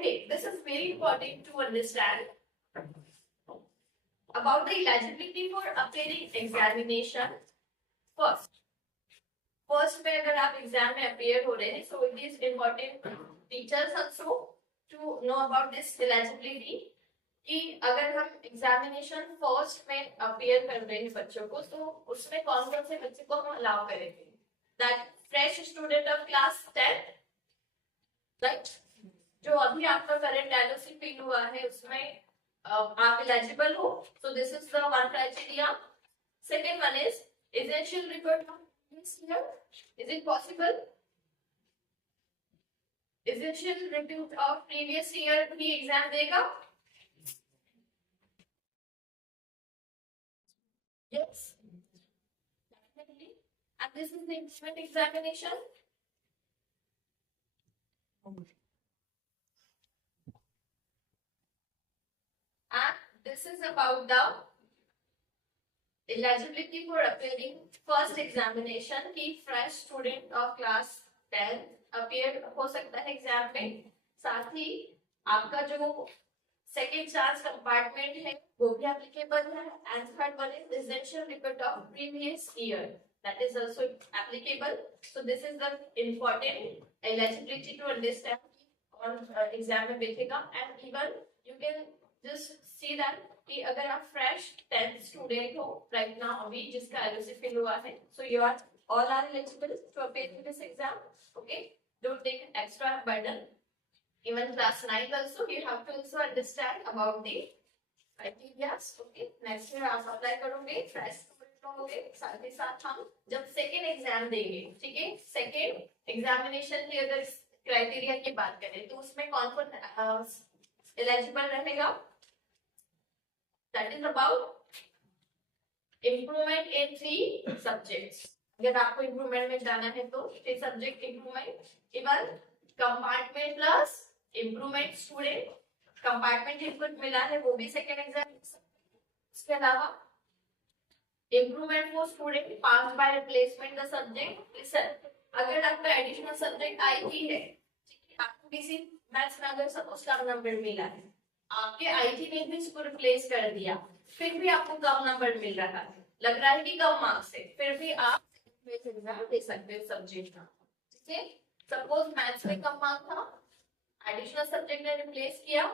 Okay, this is very important to understand about the eligibility for appearing examination. First में अगर आप exam में appear हो रहे हैं, so it is important teachers also to know about this eligibility कि अगर हम एग्जामिनेशन फर्स्ट में अपियर कर रहे हैं बच्चों को, तो उसमें कौन कौन से बच्चे को हम अलाउ करेंगे. That fresh student of class 10, right, जो अभी आपका करंट एलओसी फिल हुआ है उसमें आप एलिजिबल हो. So this is the one criteria. Second one is essential record this year. Is it possible? Essential repute of previous year भी exam देगा? Yes, definitely. And this is the instrument examination. And this is about the eligibility for appearing first examination की fresh student of class 10 appear हो सकता है exam में. साथ ही आपका जो सेकेंड चांस कंपार्टमेंट है वो भी एप्लीकेबल है. And third one is essential report of previous year, that is also applicable. So this is the important eligibility to understand on exam में देखेगा. And even you can just see that कि अगर आप fresh 10th student हो right now अभी जिसका LOC fill हुआ है, so you are all are eligible to appear in this exam. Okay, don't take extra burden. Even class 9 also you have to also understand about the criterias. Okay, next year आप apply करोगे, fresh student होगे. साथ ही साथ हम जब second exam देंगे, ठीक है, सेकेंड एग्जामिनेशन की अगर क्राइटेरिया की बात करें तो उसमें कौन कौन एलिजिबल रहेगा. That is about improvement in 3 subjects. अगर आपको improvement में जाना है तो 3 subject improvement. Even compartment plus improvement student. Compartment input मिला है वो भी second exam. इसके अलावा improvement for student passed by replacement the subject. Listen, अगर आपका additional subject IT है, आपको किसी मैथ्स में अगर सपोज कम नंबर मिला है, आपके आईटी ने भी इसको रिप्लेस कर दिया, फिर भी आपको कम नंबर मिल रहा है, लग रहा है कि कम मार्क्स है, फिर भी आप एग्जाम दे सकते हो सब्जेक्ट का. ठीक है, सपोज मैथ्स में कम मार्क्स था, एडिशनल सब्जेक्ट ने रिप्लेस किया,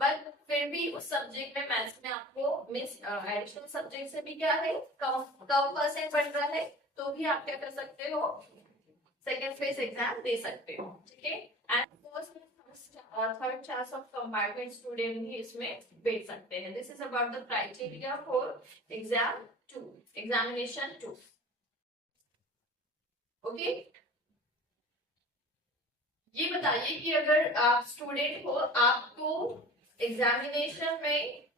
बट फिर भी उस सब्जेक्ट में मैथ्स में आपको मिस एडिशनल सब्जेक्ट से भी क्या है कम परसेंट बढ़ रहा है, तो भी आप क्या कर सकते हो, सेकेंड फेज एग्जाम दे सकते हो. ठीक है, and third chance of compartment student भी इसमें बैठ सकते हैं. This is about the criteria for exam 2, examination 2. Okay, ये बताइए कि अगर आप स्टूडेंट हो, आपको एग्जामिनेशन में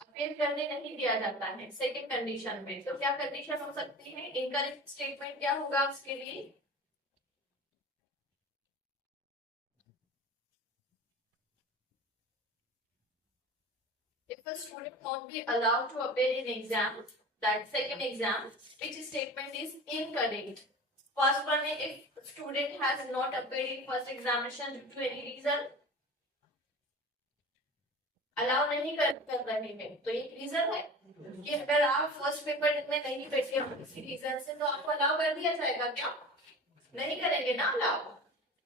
अपेयर करने नहीं दिया जाता है सेकेंड कंडीशन में, तो क्या कंडीशन हो सकती है, इनकरेक्ट स्टेटमेंट क्या होगा उसके लिए. If a student won't be allowed to appear in exam, that second exam, which statement is incorrect? First one, if student has not appeared in first examination due to any reason, allow नहीं कर रहे हैं, तो एक reason है कि अगर आप फर्स्ट पेपर में नहीं बैठे हो किसी रीजन से, तो आपको अलाउ कर दिया जाएगा क्या, नहीं करेंगे ना अलाउ.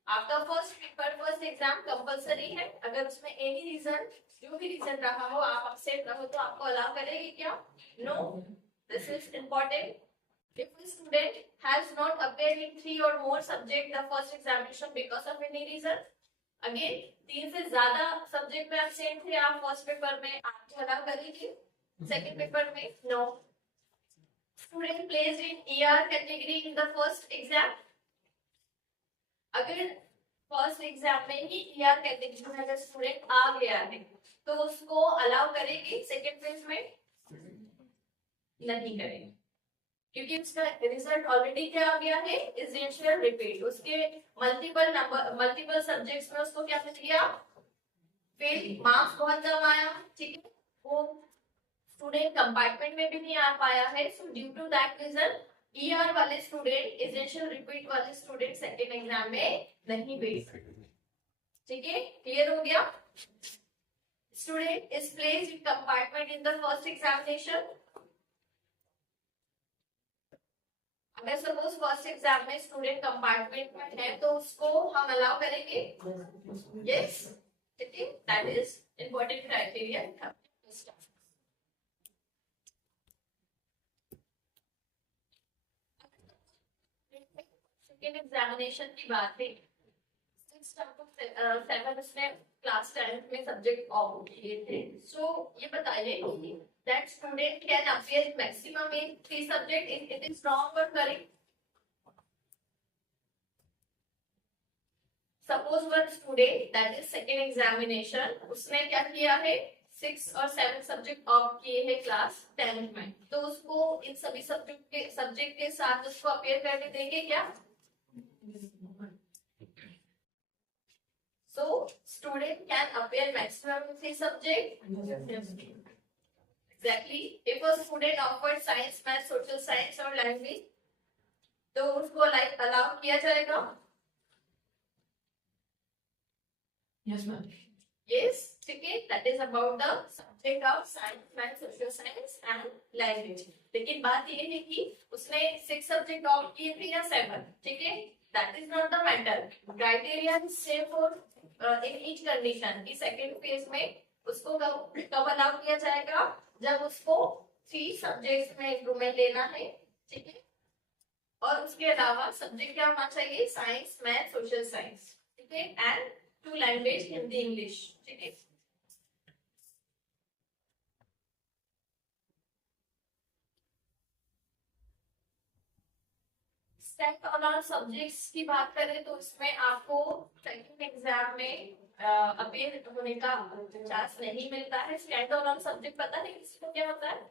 आपका first paper first exam compulsory है, अगर उसमें एनी रीजन जो भी रीजन रहा हो आप अपसेट रहो तो आपको अलाउ करेगी क्या, no. This is important. If a student has not appeared in 3 or more subject the first examination because of any reason, again 3 से ज्यादा सब्जेक्ट में एब्सेंट थे आप फर्स्ट पेपर में, आपको अलाउ करेगी, सेकंड पेपर में no. Student placed in ER category in the first exam, अगर फर्स्ट एग्जाम में ही ER कैटेगरी में अगर स्टूडेंट आ गया है तो उसको अलाउ करेगी, सेकंड फेज में नहीं करेगी, क्योंकि उसका रिजल्ट ऑलरेडी क्या आ गया है, एसेंशियल रिपीट. उसके मल्टीपल सब्जेक्ट्स में उसको क्या मिल गया, फिर मार्क्स बहुत कम आया. ठीक है, वो स्टूडेंट कंपार्टमेंट में भी नहीं आ पाया है. So due to that reason ER वाले स्टूडेंट एसेंशियल रिपीट वाले स्टूडेंट सेकंड एग्जाम में नहीं बैठ सकते. ठीक है, क्लियर हो गया? Student is placed in compartment in the first examination. अगर सपोज फर्स्ट एग्जाम में स्टूडेंट कंपार्टमेंट में है तो उसको हम अलाउ करेंगे? यस, ठीक है, that is important criteria. Second examination की बात है, 7 उसने क्लास 10 में सब्जेक्ट ऑफ किए थे। सो ये बताइए that student can appear maximum in 3 subject if it is wrong or correct. Suppose one student that is second examination उसने क्या किया है, 6 और 7 सब्जेक्ट ऑफ किए हैं क्लास 10 में, तो उसको इन सभी सब्जेक्ट के साथ उसको अपीयर करने देंगे क्या? So student can appear maximum in 3 subject. Exactly. If a student offered science, math, social science और language, तो उसको अलाउ किया जाएगा? Yes, ma'am. Yes, ठीक है, that is about the subject of science, math, social science and language. लेकिन बात ये है कि उसने 6 सब्जेक्ट ऑफ किए थे या 7, ठीक है, that is not the matter. Criteria is same for in each condition. कि सेकेंड फेज में उसको कब अलाउ किया जाएगा? जब उसको 3 सब्जेक्ट्स में इम्प्रूवमेंट लेना है, ठीक है, और उसके अलावा सब्जेक्ट क्या होना चाहिए? साइंस, मैथ, सोशल साइंस, ठीक है, एंड 2 लैंग्वेज, हिंदी, इंग्लिश, ठीक है। स्टैंड सब्जेक्ट्स की बात करें तो इसमें आपको सेकंड एग्जाम में अपीयर होने का चांस नहीं मिलता है। स्टैंड अलोन सब्जेक्ट पता है इसको क्या होता है?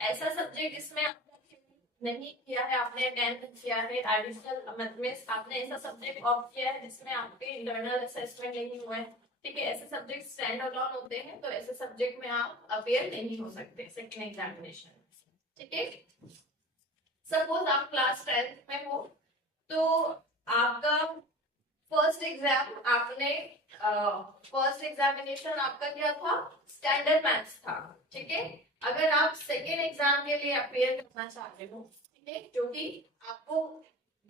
ऐसा सब्जेक्ट जिसमें आपने नहीं किया है, आपने 10th किया है, एडिशनल मतलब में आपने ऐसा सब्जेक्ट ऑप्ट किया है जिसमें आपके इंटरनल असेसमेंट नहीं हुआ है, ठीक है, ऐसे सब्जेक्ट स्टैंड अलोन होते हैं, तो ऐसे सब्जेक्ट में आप अपीयर नहीं हो सकते सेकंड एग्जामिनेशन, ठीक है। सपोज आप क्लास 10th में हो तो आपका फर्स्ट एग्जाम आपने फर्स्ट एग्जामिनेशन आपका क्या था? स्टैंडर्ड मैथ्स था, ठीक है। अगर आप सेकेंड एग्जाम के लिए अपीयर करना चाहते हो, ठीक है, जो कि आपको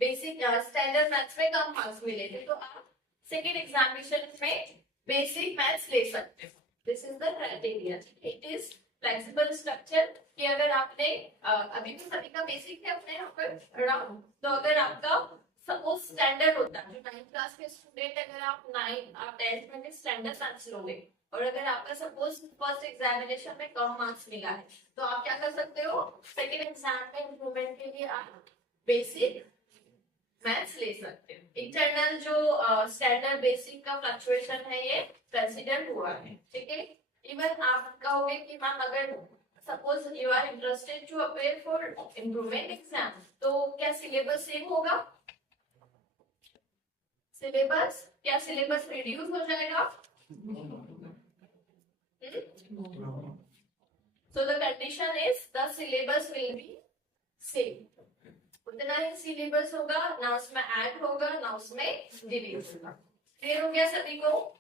बेसिक स्टैंडर्ड मैथ्स में कम मार्क्स मिले थे, तो आप सेकेंड एग्जामिनेशन में बेसिक मैथ्स ले सकते हो। This is the criteria. It is flexible structure कि अगर आपने अभी भी सभी का बेसिक है अपने यहाँ पर अराउंड, तो अगर आपका सपोज स्टैंडर्ड होता है, जो 9th क्लास के स्टूडेंट, अगर आप 10th में स्टैंडर्ड मैथ्स लोगे और अगर आपका सपोज फर्स्ट एग्जामिनेशन में कम मार्क्स मिला है, तो आप क्या कर सकते हो? सेकेंड एग्जाम में इम्प्रूवमेंट के लिए आप बेसिक मैथ्स ले सकते हो। इंटरनल जो स्टैंडर्ड बेसिक का फ्लक्चुएशन है ये कंसीडर हुआ है, ठीक है। इवन आप कहोगे कि मैम अगर suppose you are interested to appear for improvement exam, तो क्या सिलेबस सेम होगा? सिलेबस क्या सिलेबस रिड्यूस हो जाएगा? So the condition is the syllabus will be same. उतना ही सिलेबस होगा, ना उसमें ऐड होगा ना उसमें डिलीट होगा। क्लियर हो गया सभी को?